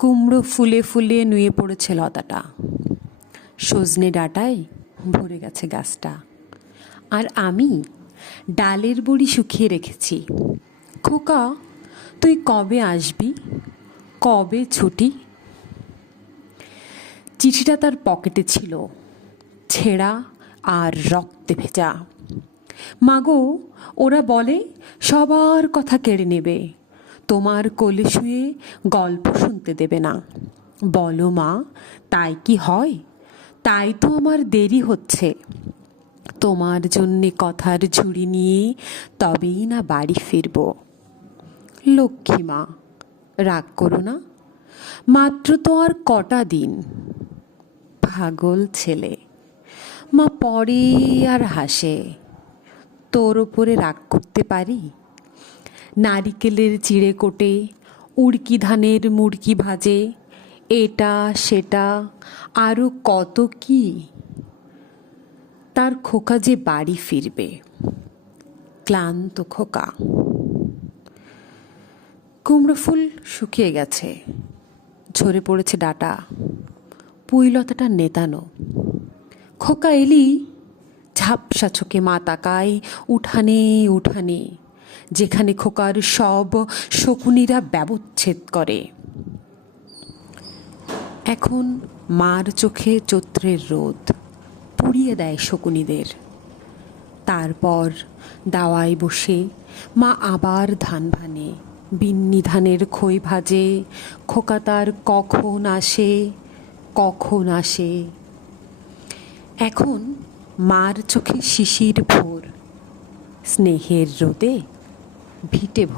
কুমড়ো ফুলে ফুলে নুয়ে পড়েছে লতাটা, সজনে ডাঁটায় ভরে গেছে গাছটা। আর আমি ডালের বড়ি শুকিয়ে রেখেছি। খোকা, তুই কবে আসবি? কবে ছুটি? চিঠিটা তার পকেটে ছিল, ছেঁড়া আর রক্তে ভেজা। মাগো, ওরা বলে সবার কথা কেড়ে নেবে, তোমার কোলে শুয়ে গল্প শুনতে দেবে না। বলো মা, তাই কি হয়? তাই তো আমার দেরি হচ্ছে। তোমার জন্যে কথার ঝুড়ি নিয়ে তবেই না বাড়ি ফিরব। লক্ষ্মী মা, রাগ করো না, মাত্র তো আর কটা দিন। পাগল ছেলে, মা পড়ে আর হাসে। তোর ওপরে রাগ করতে পারি? নারিকেলের চিড়ে কোটে, উড়কি ধানের মুড়কি ভাজে, এটা সেটা আরও কত কি। তার খোকা যে বাড়ি ফিরবে, ক্লান্ত খোকা। কুমড়ো ফুল শুকিয়ে গেছে, ঝরে পড়েছে ডাঁটা, পুঁইলতাটা নেতানো। খোকা এলি? ঝাপসা চোখে মা তাকায় উঠানে উঠানে, যেখানে খোকার সব শকুনিরা ব্যবচ্ছেদ করে। এখন মার চোখে চৈত্রের রোদ পুড়িয়ে দেয় শকুনিদের। তারপর দাওয়ায় বসে মা আবার ধান ভানে, বিন্নি ধানের খই ভাজে। খোকা তার কখন আসে, কখন আসে। এখন মার চোখে শিশির ভোর, স্নেহের রোদে ভিটে ভরে।